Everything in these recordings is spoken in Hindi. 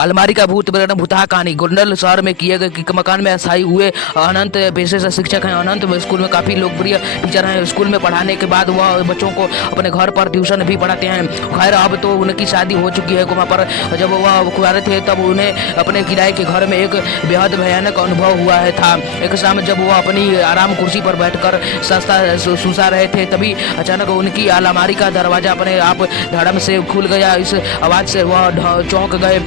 अलमारी का भूत भुतहा कहानी। गोंडल शहर में किए गए मकान में अस्थायी हुए अनंत पेशे से शिक्षक हैं। अनंत स्कूल में काफ़ी लोकप्रिय टीचर हैं। स्कूल में पढ़ाने के बाद वह बच्चों को अपने घर पर ट्यूशन भी पढ़ाते हैं। खैर अब तो उनकी शादी हो चुकी है। वहाँ पर जब वह कुंवारे थे तब उन्हें अपने किराए के घर में एक बेहद भयानक अनुभव हुआ है था। एक शाम जब वह अपनी आराम कुर्सी पर बैठकर सस्ता सुसा रहे थे तभी अचानक उनकी अलमारी का दरवाजा अपने आप धड़म से खुल गया। इस आवाज़ से वह चौंक गए।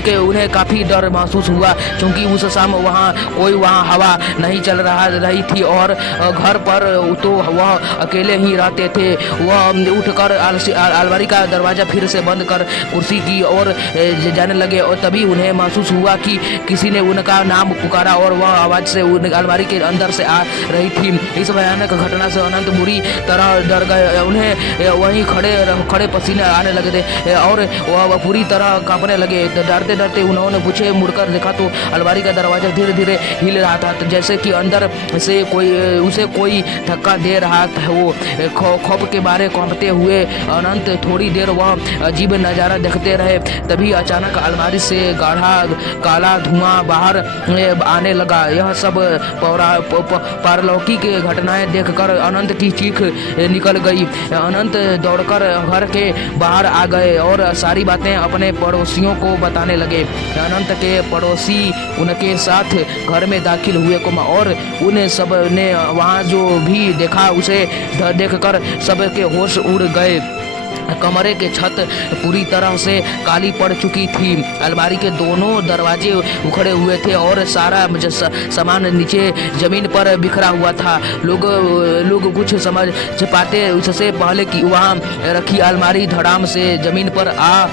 उन्हें काफ़ी डर महसूस हुआ क्योंकि उस शाम वहाँ हवा नहीं चल रही थी और घर पर तो वह अकेले ही रहते थे। वह उठकर अलमारी का दरवाज़ा फिर से बंद कर कुर्सी की ओर जाने लगे और तभी उन्हें महसूस हुआ कि किसी ने उनका नाम पुकारा और वह आवाज़ से अलमारी के अंदर से आ रही थी। इस भयानक घटना से अनंत बुरी तरह डर गए। उन्हें वहीं खड़े पसीने आने लगे थे और वह पूरी तरह कांपने लगे। डरते डरते उन्होंने पीछे मुड़कर देखा तो अलमारी का दरवाजा धीरे धीरे हिल रहा था, तो जैसे कि अंदर से उसे कोई धक्का दे रहा था। वो खौफ के बारे कांपते हुए अनंत थोड़ी देर वह अजीब नज़ारा देखते रहे। तभी अचानक अलमारी से गाढ़ा काला धुआं बाहर आने लगा। यह सब पारलौकिक घटनाएं देखकर अनंत की चीख निकल गई। अनंत दौड़कर घर के बाहर आ गए और सारी बातें अपने पड़ोसियों को बताने लगे। अनंत के पड़ोसी उनके साथ घर में दाखिल हुए और उन सब ने वहाँ जो भी देखा उसे देखकर सबके होश उड़ गए। कमरे के छत पूरी तरह से काली पड़ चुकी थी। अलमारी के दोनों दरवाजे उखड़े हुए थे और सारा सामान नीचे जमीन पर बिखरा हुआ था। लोग कुछ समझ पाते उससे पहले कि वहाँ रखी अलमारी धड़ाम से जमीन पर आ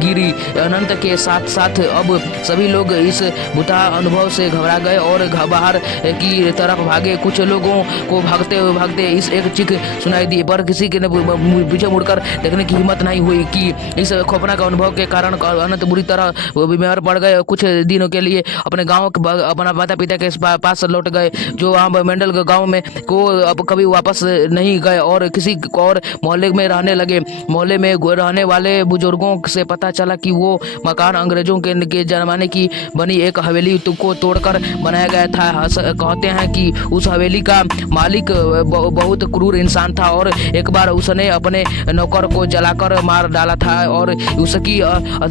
गिरी। अनंत के साथ साथ अब सभी लोग इस बुता अनुभव से घबरा गए और बाहर की तरफ भागे। कुछ लोगों को भागते इस एक चीख सुनाई दी पर किसी के पीछे मुड़कर देखने की हिम्मत नहीं हुई कि इस खौफनाक अनुभव के कारण अनंत बुरी तरह बीमार पड़ गए। कुछ दिनों के लिए अपने गांव अपना माता पिता के पास लौट गए जो वहाँ मेंढल गांव में को अब कभी वापस नहीं गए और किसी और मोहल्ले में रहने लगे। मोहल्ले में रहने वाले बुजुर्गों से पता चला कि वो मकान अंग्रेजों के जमाने की बनी एक हवेली को तोड़कर बनाया गया था। कहते हैं कि उस हवेली का मालिक बहुत क्रूर इंसान था और एक बार उसने अपने नौकर को जलाकर मार डाला था और उसकी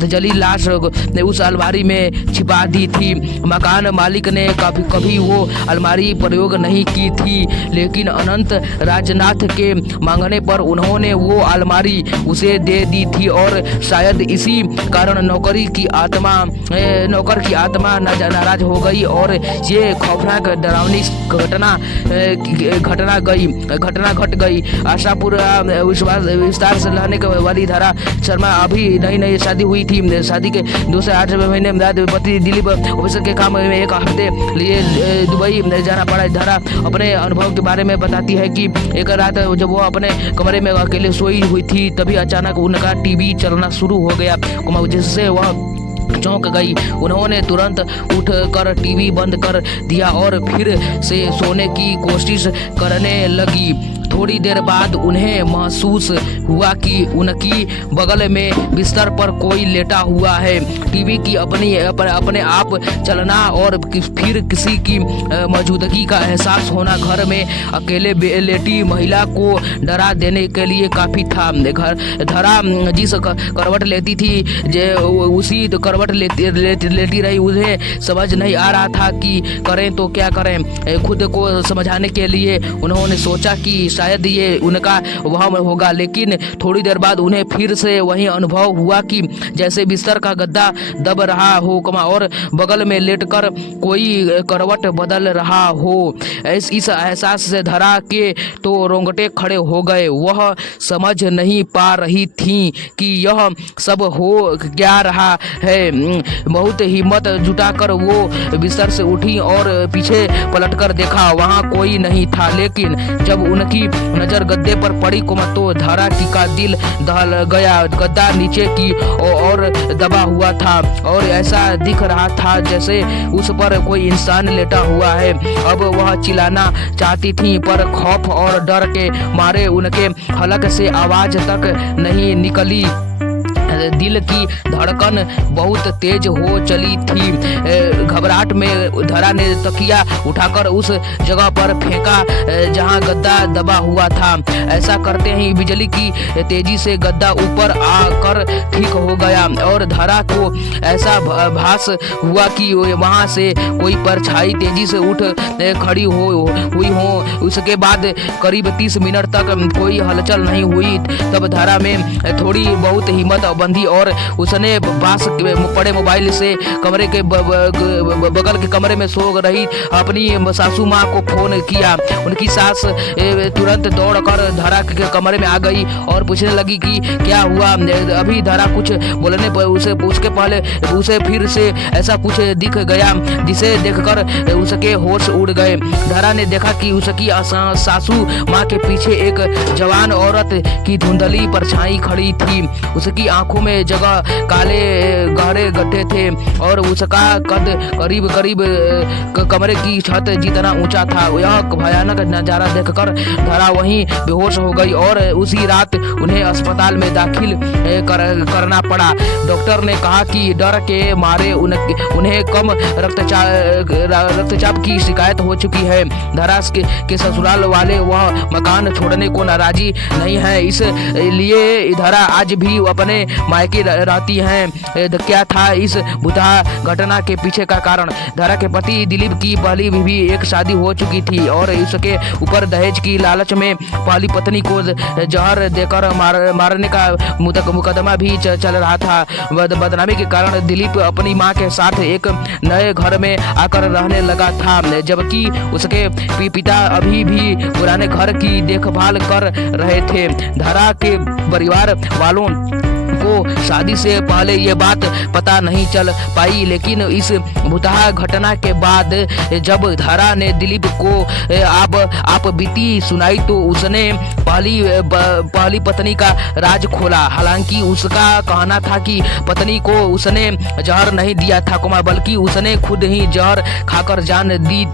जली लाश उस अलमारी में छिपा दी थी। मकान मालिक ने कभी वो अलमारी प्रयोग नहीं की थी, लेकिन अनंत राजनाथ के मांगने पर उन्होंने वो अलमारी उसे दे दी थी और शायद इसी कारण नौकर की आत्मा नाराज हो गई और ये खौफनाक डरावनी घटना घट गई। आशापुर विस्तार से रहने वाली धारा शर्मा अभी नई शादी हुई थी। शादी के 2 से 8 महीने बाद पति दिलीप ऑफिसर के काम में एक हफ्ते लिए दुबई जाना पड़ा। धारा अपने अनुभव के बारे में बताती है कि एक रात जब वो अपने कमरे में अकेले सोई हुई थी तभी अचानक उनका टीवी चलना शुरू हो गया जिससे वह चौंक गई। उन्होंने तुरंत उठकर टीवी बंद कर दिया और फिर से सोने की कोशिश करने लगी। थोड़ी देर बाद उन्हें महसूस हुआ कि उनकी बगल में बिस्तर पर कोई लेटा हुआ है। टीवी की अपने आप चलना और फिर किसी की मौजूदगी का एहसास होना घर में अकेले लेटी महिला को डरा देने के लिए काफ़ी था। धरा जिस करवट लेती थी उसी करवट लेटी रही। उन्हें समझ नहीं आ रहा था कि करें तो क्या करें। खुद को समझाने के लिए उन्होंने सोचा कि शायद ये उनका वहम होगा, लेकिन थोड़ी देर बाद उन्हें फिर से वही अनुभव हुआ कि जैसे बिस्तर का गद्दा दब रहा हो और बगल में लेटकर कोई करवट बदल रहा हो। इस एहसास से धरा के तो रोंगटे खड़े हो गए। वह समझ नहीं पा रही थी कि यह सब हो क्या रहा है। बहुत हिम्मत जुटाकर वो बिस्तर से उठी और पीछे पलटकर देखा, वहाँ कोई नहीं था। लेकिन जब उनकी नजर गद्दे पर पड़ी तो धारा का दिल दहल गया। गद्दा नीचे की और दबा हुआ था और ऐसा दिख रहा था जैसे उस पर कोई इंसान लेटा हुआ है। अब वह चिल्लाना चाहती थी पर खौफ और डर के मारे उनके हलक से आवाज तक नहीं निकली। दिल की धड़कन बहुत तेज हो चली थी। घबराहट में धरा ने तकिया उठाकर उस जगह पर फेंका जहां गद्दा दबा हुआ था। ऐसा करते ही बिजली की तेजी से गद्दा ऊपर आकर ठीक हो गया और धरा को ऐसा भास हुआ कि वहां से कोई परछाई तेजी से उठ खड़ी हुई हो। उसके बाद करीब 30 मिनट तक कोई हलचल नहीं हुई। तब धरा में थोड़ी बहुत हिम्मत बंधी और उसने पास पड़े मोबाइल से कमरे के बगल के कमरे में सो रही अपनी सासू माँ को फोन किया। उनकी सास तुरंत दौड़कर धरा के कमरे में आ गई और पूछने लगी कि क्या हुआ। अभी धरा कुछ बोलने पर उसके पहले उसे फिर से ऐसा कुछ दिख गया जिसे देखकर उसके होश उड़ गए। धरा ने देखा कि उसकी सासू माँ के पीछे एक जवान औरत की धुंधली परछाई खड़ी थी। उसकी आंखों में जगह काले गहरे गड्ढे थे और उसका कद करीब करीब कमरे की छत जितना ऊंचा था। यह भयानक नजारा देखकर धरा वहीं बेहोश हो गई और उसी रात उन्हें अस्पताल में दाखिल करना पड़ा। डॉक्टर ने कहा कि डर के मारे उन्हें कम रक्तचाप की शिकायत हो चुकी है। धरा के ससुराल वाले वह मकान छोड़ने को नाराजी नहीं है, इसलिए धरा आज भी अपने मायके रहती हैं। क्या था इस भुतहा घटना के पीछे का कारण? धरा के पति दिलीप की पहली भी एक शादी हो चुकी थी और उसके ऊपर दहेज की लालच में पहली पत्नी को जहर देकर मारने का मुकदमा भी चल रहा था। बदनामी के कारण दिलीप अपनी मां के साथ एक नए घर में आकर रहने लगा था, जबकि उसके पिता अभी भी पुराने घर की देखभाल कर रहे थे। धरा के परिवार वालों को शादी से पहले ये बात पता नहीं चल पाई, लेकिन इस भुतहा घटना के बाद जब धरा ने दिलीप को आप बीती सुनाई तो उसने पहली पत्नी का राज खोला। हालांकि उसका कहना था कि पत्नी को उसने जहर नहीं दिया था, बल्कि उसने खुद ही जहर खाकर जान दी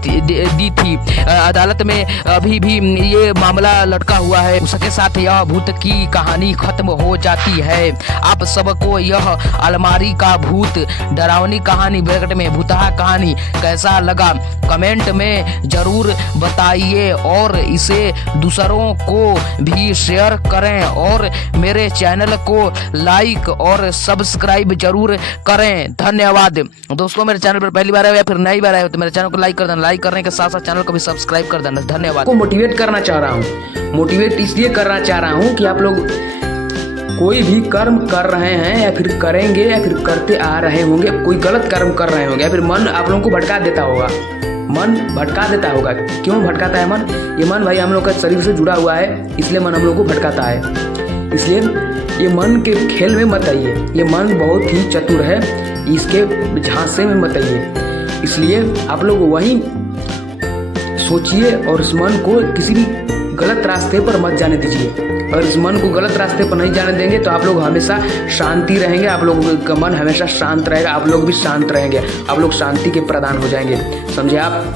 थी। अदालत में अभी भी ये मामला लटका हुआ है। उसके साथ यह भूत की कहानी खत्म हो जाती है। आप सबको यह अलमारी का भूत डरावनी कहानी ब्रैकेट में भुतहा कहानी कैसा लगा कमेंट में जरूर बताइए और इसे दूसरों को भी शेयर करें और मेरे चैनल को लाइक और सब्सक्राइब जरूर करें। धन्यवाद दोस्तों। मेरे चैनल पर पहली बार आए या फिर नई बार आए तो मेरे चैनल को लाइक कर देना। लाइक करने के साथ साथ चैनल को भी सब्सक्राइब कर देना। धन्यवाद। को मोटिवेट करना चाह रहा हूँ। मोटिवेट इसलिए करना चाह रहा हूँ कि आप लोग कोई भी कर्म कर रहे हैं या फिर करेंगे या फिर करते आ रहे होंगे, कोई गलत कर्म कर रहे होंगे या फिर मन आप लोगों को भटका देता होगा। मन भटका देता होगा। क्यों भटकाता है मन? ये मन भाई हम लोग का शरीर से जुड़ा हुआ है, इसलिए मन हम लोग को भटकाता है। इसलिए ये मन के खेल में मत आइए। ये मन बहुत ही चतुर है, इसके झांसे में मत आइए। इसलिए आप लोग वहीं सोचिए और इस मन को किसी भी गलत रास्ते पर मत जाने दीजिए। और इस मन को गलत रास्ते पर नहीं जाने देंगे तो आप लोग हमेशा शांति रहेंगे। आप लोगों का मन हमेशा शांत रहेगा, आप लोग भी शांत रहेंगे, आप लोग शांति के प्रदान हो जाएंगे। समझे आप?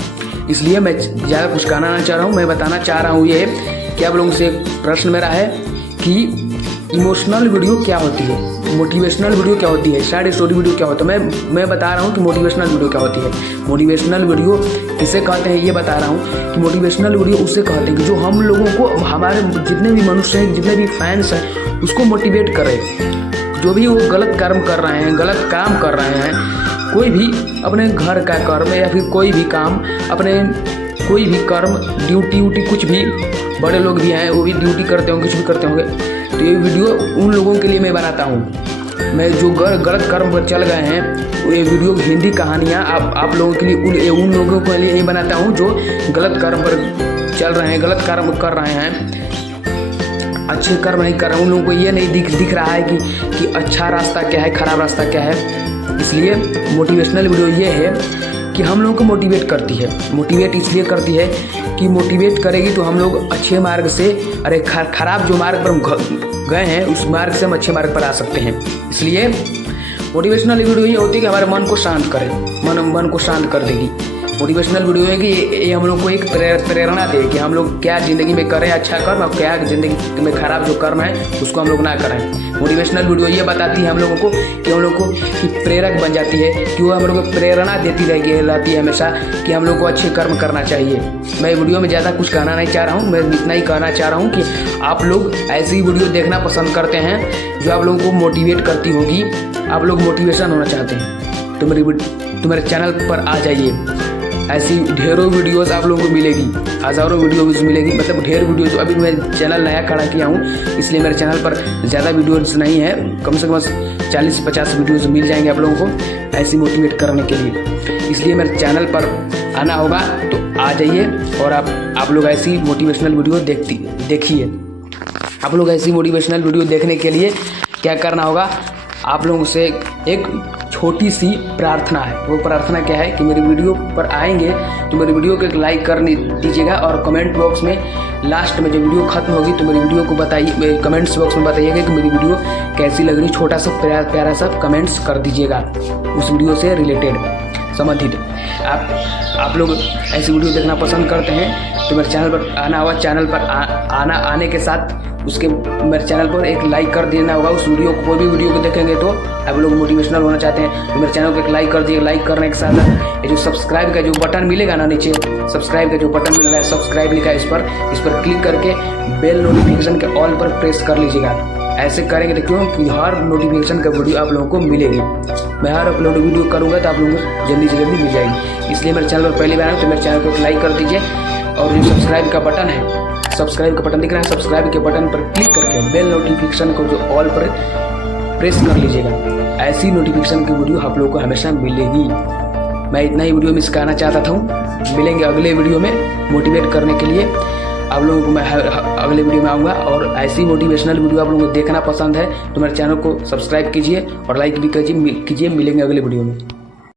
इसलिए मैं ज़्यादा कुछ कहना नहीं चाह रहा हूँ। मैं बताना चाह रहा हूँ ये कि आप लोगों से एक प्रश्न मेरा है कि इमोशनल वीडियो क्या होती है, मोटिवेशनल वीडियो क्या होती है, सैड स्टोरी वीडियो क्या होता है। मैं बता रहा हूँ कि मोटिवेशनल वीडियो क्या होती है। मोटिवेशनल वीडियो किसे कहते हैं ये बता रहा हूँ कि मोटिवेशनल वीडियो उससे कहते हैं कि जो हम लोगों को, हमारे जितने भी मनुष्य हैं, जितने भी फैंस हैं, उसको मोटिवेट करे। जो भी वो गलत कर्म कर रहे हैं, गलत काम कर रहे हैं, कोई भी अपने घर का कर्म या फिर कोई भी काम, अपने कोई भी कर्म, ड्यूटी कुछ भी, बड़े लोग भी हैं वो भी ड्यूटी करते होंगे, कुछ भी करते होंगे। तो ये वीडियो उन लोगों के लिए मैं बनाता हूँ। मैं जो गलत कर्म पर चल गए हैं, ये वीडियो हिंदी कहानियाँ आप लोगों के लिए, उन लोगों के लिए नहीं बनाता हूँ जो गलत कर्म पर चल रहे हैं, गलत कर्म कर रहे हैं, अच्छे कर्म नहीं कर रहे हैं। उन लोगों को ये नहीं दिख रहा है कि अच्छा रास्ता क्या है, खराब रास्ता क्या है। इसलिए मोटिवेशनल वीडियो ये है कि हम लोगों को मोटिवेट करती है। मोटिवेट इसलिए करती है कि मोटिवेट करेगी तो हम लोग अच्छे मार्ग से, अरे खराब जो मार्ग पर हम गए हैं उस मार्ग से हम अच्छे मार्ग पर आ सकते हैं। इसलिए मोटिवेशनल वीडियो ये होती है कि हमारे मन को शांत करे, मन को शांत कर देगी। मोटिवेशनल वीडियो है कि ये हम लोग को एक प्रेरणा दे कि हम लोग क्या ज़िंदगी में करें अच्छा कर्म और क्या ज़िंदगी में खराब जो कर्म है उसको हम लोग ना करें। मोटिवेशनल वीडियो ये बताती है हम लोगों को कि हम लोग को कि प्रेरक बन जाती है कि वो हम लोग को प्रेरणा देती रहती है हमेशा कि हम लोग को अच्छे कर्म करना चाहिए। मैं वीडियो में ज़्यादा कुछ कहना नहीं चाह रहा हूँ, मैं इतना ही कहना चाह रहा हूँ कि आप लोग ऐसी वीडियो देखना पसंद करते हैं जो आप लोगों को मोटिवेट करती होगी, आप लोग मोटिवेशन होना चाहते हैं तो मेरे चैनल पर आ जाइए। ऐसी ढेरों वीडियोस आप लोगों को मिलेगी, हज़ारों वीडियोस मिलेगी, मतलब ढेर वीडियोस। अभी मैं चैनल नया खड़ा किया हूँ इसलिए मेरे चैनल पर ज़्यादा वीडियोस नहीं है, कम से कम 40 से 50 वीडियोस मिल जाएंगे आप लोगों को ऐसी मोटिवेट करने के लिए। इसलिए मेरे चैनल पर आना होगा तो आ जाइए और आप लोग ऐसी मोटिवेशनल वीडियो देखिए। आप लोग ऐसी मोटिवेशनल वीडियो देखने के लिए क्या करना होगा, आप लोगों से एक छोटी सी प्रार्थना है। वो प्रार्थना क्या है कि मेरी वीडियो पर आएंगे तो मेरी वीडियो को एक लाइक कर दीजिएगा और कमेंट बॉक्स में लास्ट में जब वीडियो खत्म होगी तो मेरी वीडियो को बताइए, कमेंट्स बॉक्स में बताइएगा कि मेरी वीडियो कैसी लग रही। छोटा सा प्यारा सा कमेंट्स कर दीजिएगा उस वीडियो से रिलेटेड संबंधित। आप लोग ऐसी वीडियो देखना पसंद करते हैं तो मेरे चैनल पर आना होगा। चैनल पर आने के साथ उसके मेरे चैनल पर एक लाइक कर देना होगा। उस वीडियो को कोई भी वीडियो को देखेंगे तो आप लोग मोटिवेशनल होना चाहते हैं तो मेरे चैनल को एक लाइक कर दिए। लाइक करने के साथ ये जो सब्सक्राइब का जो बटन मिलेगा ना, नीचे सब्सक्राइब का जो बटन मिल रहा है, सब्सक्राइब लिखा है, इस पर क्लिक करके बेल नोटिफिकेशन के ऑल पर प्रेस कर लीजिएगा। ऐसे करेंगे तो क्यों कि हर नोटिफिकेशन का वीडियो आप लोगों को मिलेगी। मैं हर अपलोड वीडियो करूँगा तो आप लोगों को जल्दी से जल्दी मिल जाएगी। इसलिए मेरे चैनल पर पहली बार आए तो मेरे चैनल को एक लाइक कर दीजिए और जो सब्सक्राइब का बटन है, सब्सक्राइब का बटन दिख रहा है, सब्सक्राइब के बटन पर क्लिक करके बेल नोटिफिकेशन को जो ऑल पर प्रेस कर लीजिएगा। ऐसी नोटिफिकेशन की वीडियो आप लोगों को हमेशा मिलेगी। मैं इतना ही वीडियो में सिखाना चाहता था। मिलेंगे अगले वीडियो में मोटिवेट करने के लिए। आप लोगों को मैं अगले वीडियो में आऊँगा और ऐसी मोटिवेशनल वीडियो आप लोगों को देखना पसंद है तो मेरे चैनल को सब्सक्राइब कीजिए और लाइक भी कीजिए। मिलेंगे अगले वीडियो में।